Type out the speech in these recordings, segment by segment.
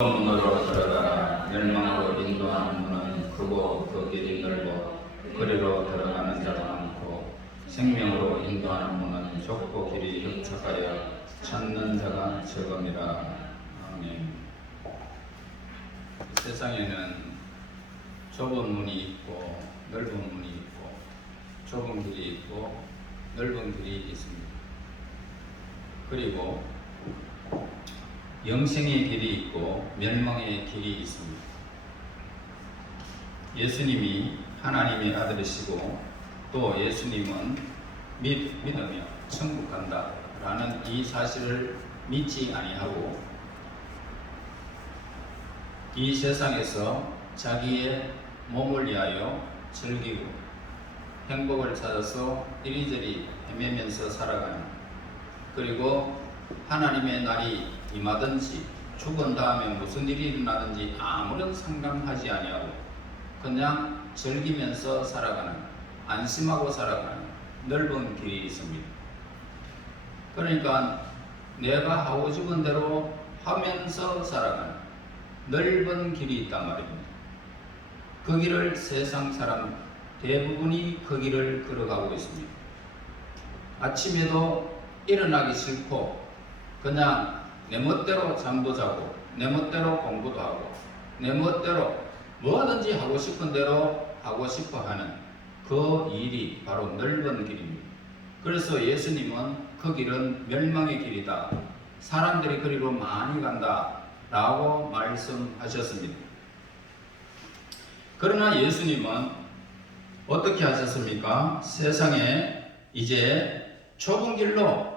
문으로 들어가라. 멸망으로 인도하는 문은 크고 그 길이 넓어 그리로 들어가는 자가 많고 생명으로 인도하는 문은 좁고 길이 협착하여 찾는 자가 적음이라. 아멘. 세상에는 좁은 문이 있고 넓은 문이 있고 좁은 길이 있고 넓은 길이 있습니다. 그리고 영생의 길이 있고 멸망의 길이 있습니다. 예수님이 하나님의 아들이시고 또 예수님은 믿으며 천국 간다 라는 이 사실을 믿지 아니하고 이 세상에서 자기의 몸을 위하여 즐기고 행복을 찾아서 이리저리 헤매면서 살아가는, 그리고 하나님의 날이 임하든지 죽은 다음에 무슨 일이 일어나든지 아무런 상관하지 아니하고 그냥 즐기면서 살아가는, 안심하고 살아가는 넓은 길이 있습니다. 그러니까 내가 하고 싶은 대로 하면서 살아가는 넓은 길이 있단 말입니다. 그 길을 세상 사람 대부분이 그 길을 걸어가고 있습니다. 아침에도 일어나기 싫고 그냥 내 멋대로 잠도 자고 내 멋대로 공부도 하고 내 멋대로 뭐든지 하고 싶은 대로 하고 싶어 하는 그 일이 바로 넓은 길입니다. 그래서 예수님은 그 길은 멸망의 길이다, 사람들이 그리로 많이 간다 라고 말씀하셨습니다. 그러나 예수님은 어떻게 하셨습니까? 세상에 이제 좁은 길로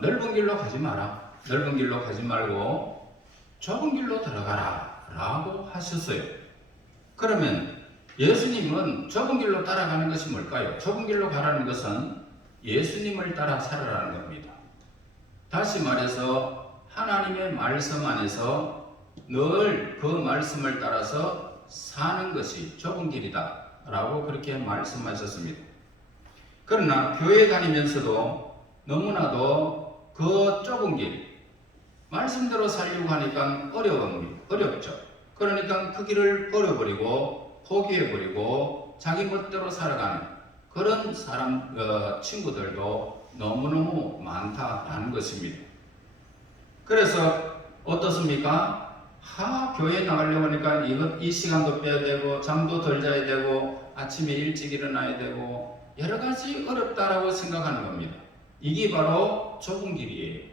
넓은 길로 가지 마라, 넓은 길로 가지 말고 좁은 길로 들어가라 라고 하셨어요. 그러면 예수님은 좁은 길로 따라가는 것이 뭘까요? 좁은 길로 가라는 것은 예수님을 따라 살아라는 겁니다. 다시 말해서 하나님의 말씀 안에서 늘 그 말씀을 따라서 사는 것이 좁은 길이다 라고 그렇게 말씀하셨습니다. 그러나 교회 다니면서도 너무나도 그 좁은 길, 말씀대로 살려고 하니까 어렵죠. 그러니까 그 길을 버려버리고 포기해버리고 자기 멋대로 살아가는 그런 사람, 친구들도 너무너무 많다라는 것입니다. 그래서 어떻습니까? 교회 나가려고 하니까 이 시간도 빼야 되고 잠도 덜 자야 되고 아침에 일찍 일어나야 되고 여러 가지 어렵다라고 생각하는 겁니다. 이게 바로 좁은 길이에요.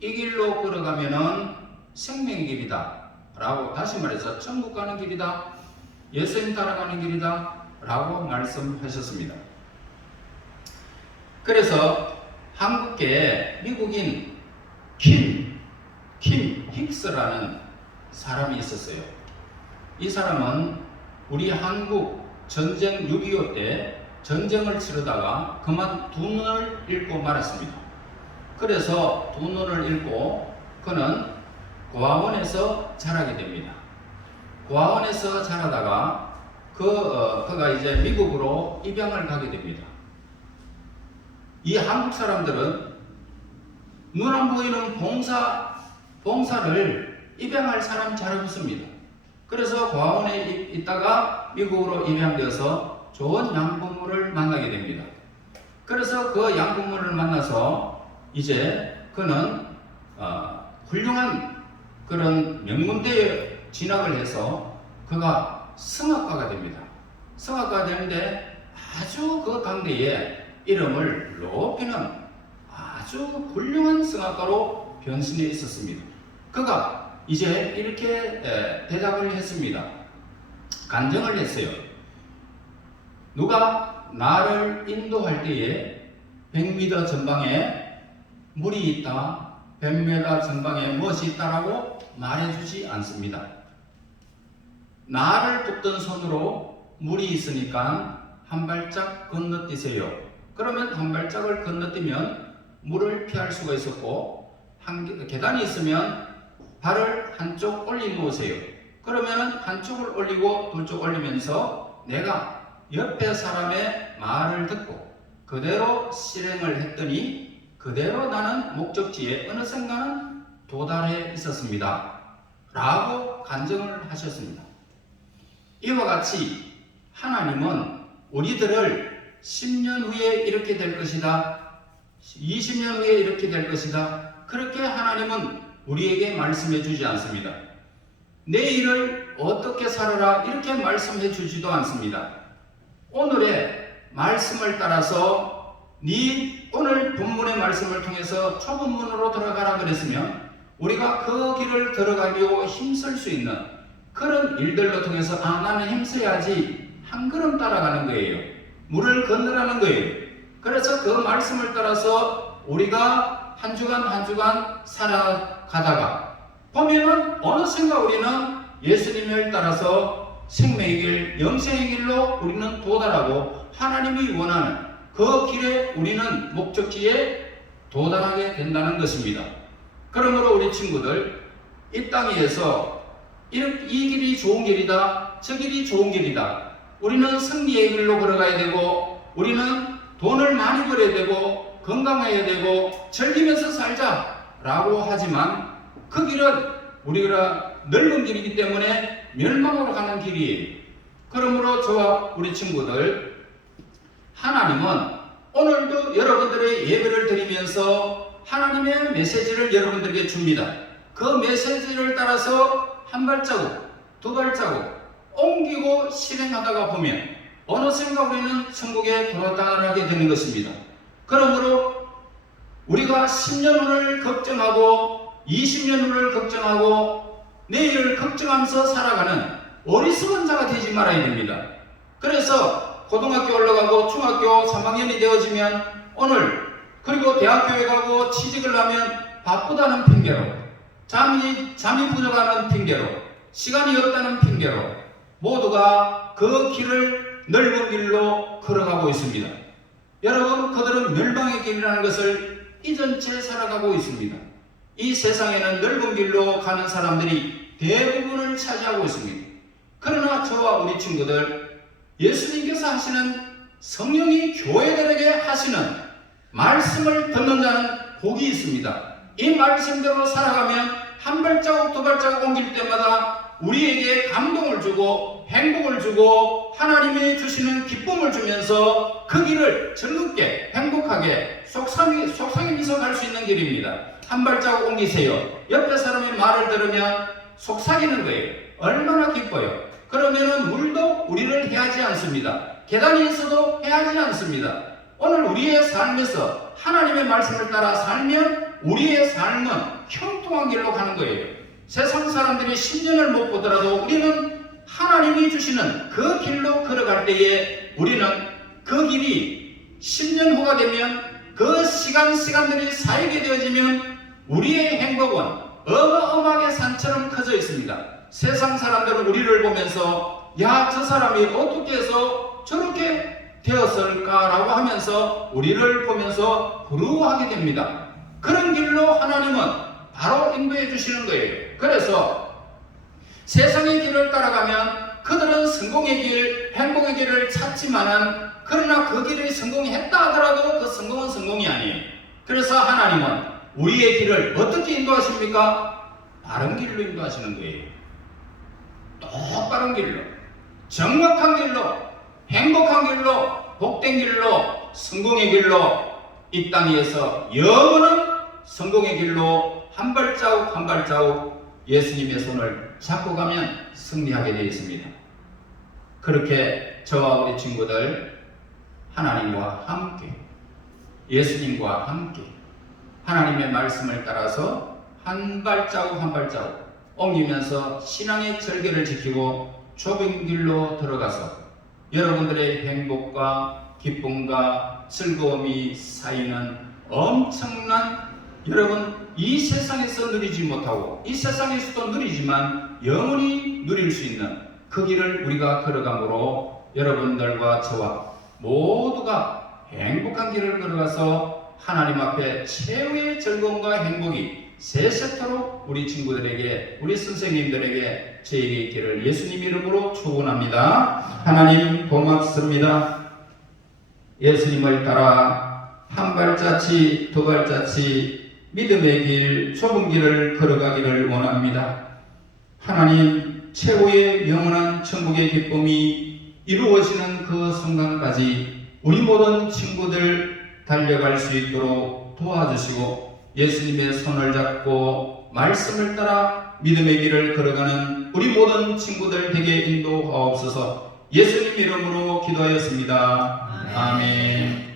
이 길로 걸어가면은 생명의 길이다 라고, 다시 말해서 천국 가는 길이다, 예수님 따라가는 길이다 라고 말씀하셨습니다. 그래서 한국계 미국인 킴 힉스라는 사람이 있었어요. 이 사람은 우리 한국 전쟁 6.25 때 전쟁을 치르다가 그만 두 눈을 잃고 말았습니다. 그래서 두 눈을 잃고 그는 고아원에서 자라게 됩니다. 고아원에서 자라다가 그가 이제 미국으로 입양을 가게 됩니다. 이 한국 사람들은 눈 안 보이는 봉사를 입양할 사람이 잘 없습니다. 그래서 고아원에 있다가 미국으로 입양되어서 좋은 양부모를 만나게 됩니다. 그래서 그 양부모를 만나서 이제 그는 훌륭한 그런 명문대에 진학을 해서 그가 성악가가 됩니다. 성악가가 되는데 아주 그 당대에 이름을 높이는 아주 훌륭한 성악가로 변신해 있었습니다. 그가 이제 이렇게 대답을 했습니다. 간증을 했어요. 누가 나를 인도할 때에 100m 전방에 물이 있다, 100m 전방에 무엇이 있다라고 말해주지 않습니다. 나를 붙든 손으로 물이 있으니까 한 발짝 건너뛰세요. 그러면 한 발짝을 건너뛰면 물을 피할 수가 있었고, 계단이 있으면 발을 한쪽 올려놓으세요. 그러면 한쪽을 올리고 둘 쪽 올리면서 내가 옆에 사람의 말을 듣고 그대로 실행을 했더니 그대로 나는 목적지에 어느샌가는 도달해 있었습니다 라고 간증을 하셨습니다. 이와 같이 하나님은 우리들을 10년 후에 이렇게 될 것이다, 20년 후에 이렇게 될 것이다, 그렇게 하나님은 우리에게 말씀해 주지 않습니다. 내일을 어떻게 살아라 이렇게 말씀해 주지도 않습니다. 오늘의 말씀을 따라서 오늘 본문의 말씀을 통해서 좁은 문으로 들어가라 그랬으면 우리가 그 길을 들어가려고 힘쓸 수 있는 그런 일들로 통해서 나는 힘써야지 한 걸음 따라가는 거예요. 물을 건너라는 거예요. 그래서 그 말씀을 따라서 우리가 한 주간 한 주간 살아가다가 보면은 어느샌가 우리는 예수님을 따라서 생명의 길, 영생의 길로 우리는 도달하고 하나님이 원하는 그 길에 우리는 목적지에 도달하게 된다는 것입니다. 그러므로 우리 친구들, 이 땅 위에서 이 길이 좋은 길이다, 저 길이 좋은 길이다, 우리는 승리의 길로 걸어가야 되고 우리는 돈을 많이 벌어야 되고 건강해야 되고 즐기면서 살자라고 하지만 그 길은 우리가 넓은 길이기 때문에 멸망으로 가는 길이에요. 그러므로 저와 우리 친구들, 하나님은 오늘도 여러분들의 예배를 드리면서 하나님의 메시지를 여러분들에게 줍니다. 그 메시지를 따라서 한 발자국, 두 발자국 옮기고 실행하다가 보면 어느샌가 우리는 천국에 도달하게 되는 것입니다. 그러므로 우리가 10년 후를 걱정하고 20년 후를 걱정하고 내일을 걱정하면서 살아가는 어리석은 자가 되지 말아야 됩니다. 그래서 고등학교 올라가고 중학교 3학년이 되어지면 오늘 그리고 대학교에 가고 취직을 하면 바쁘다는 핑계로 잠이 부족하는 핑계로 시간이 없다는 핑계로 모두가 그 길을 넓은 길로 걸어가고 있습니다. 여러분, 그들은 멸망의 길이라는 것을 잊은 채 살아가고 있습니다. 이 세상에는 넓은 길로 가는 사람들이 대부분을 차지하고 있습니다. 그러나 저와 우리 친구들, 예수님께서 하시는 성령이 교회들에게 하시는 말씀을 듣는 자는 복이 있습니다. 이 말씀대로 살아가면 한 발자국 두 발자국 옮길 때마다 우리에게 감동을 주고 행복을 주고 하나님이 주시는 기쁨을 주면서 그 길을 즐겁게 행복하게 속상히 미소 갈 수 있는 길입니다. 한 발자국 옮기세요. 옆에 사람의 말을 들으면 속삭이는 거예요. 얼마나 기뻐요. 그러면은 물도 우리를 해하지 않습니다. 계단이 있어도 해하지 않습니다. 오늘 우리의 삶에서 하나님의 말씀을 따라 살면 우리의 삶은 형통한 길로 가는 거예요. 세상 사람들이 10년을 못 보더라도 우리는 하나님이 주시는 그 길로 걸어갈 때에 우리는 그 길이 10년 후가 되면 그 시간들이 쌓이게 되어지면 우리의 행복은 어마어마하게 산처럼 커져 있습니다. 세상 사람들은 우리를 보면서 야, 저 사람이 어떻게 해서 저렇게 되었을까라고 하면서 우리를 보면서 부러워하게 됩니다. 그런 길로 하나님은 바로 인도해 주시는 거예요. 그래서 세상의 길을 따라가면 그들은 성공의 길, 행복의 길을 찾지만은 그러나 그 길이 성공했다 하더라도 그 성공은 성공이 아니에요. 그래서 하나님은 우리의 길을 어떻게 인도하십니까? 바른 길로 인도하시는 거예요. 똑바른 길로, 정확한 길로, 행복한 길로, 복된 길로, 성공의 길로 이 땅 위에서 영원한 성공의 길로 한 발자국 한 발자국 예수님의 손을 잡고 가면 승리하게 되어 있습니다. 그렇게 저와 우리 친구들 하나님과 함께, 예수님과 함께 하나님의 말씀을 따라서 한 발자국 한 발자국 옮기면서 신앙의 절개를 지키고 좁은 길로 들어가서 여러분들의 행복과 기쁨과 즐거움이 쌓이는 엄청난, 여러분 이 세상에서 누리지 못하고 이 세상에서도 누리지만 영원히 누릴 수 있는 그 길을 우리가 걸어가므로 여러분들과 저와 모두가 행복한 길을 걸어가서 하나님 앞에 최후의 즐거움과 행복이 세세토록 우리 친구들에게, 우리 선생님들에게 저에게 있기를 예수님 이름으로 축원합니다. 하나님 고맙습니다. 예수님을 따라 한 발자치 두 발자치 믿음의 길, 좁은 길을 걸어가기를 원합니다. 하나님 최고의 영원한 천국의 기쁨이 이루어지는 그 순간까지 우리 모든 친구들 달려갈 수 있도록 도와주시고 예수님의 손을 잡고 말씀을 따라 믿음의 길을 걸어가는 우리 모든 친구들 되게 인도하옵소서. 예수님 이름으로 기도하였습니다. 아멘.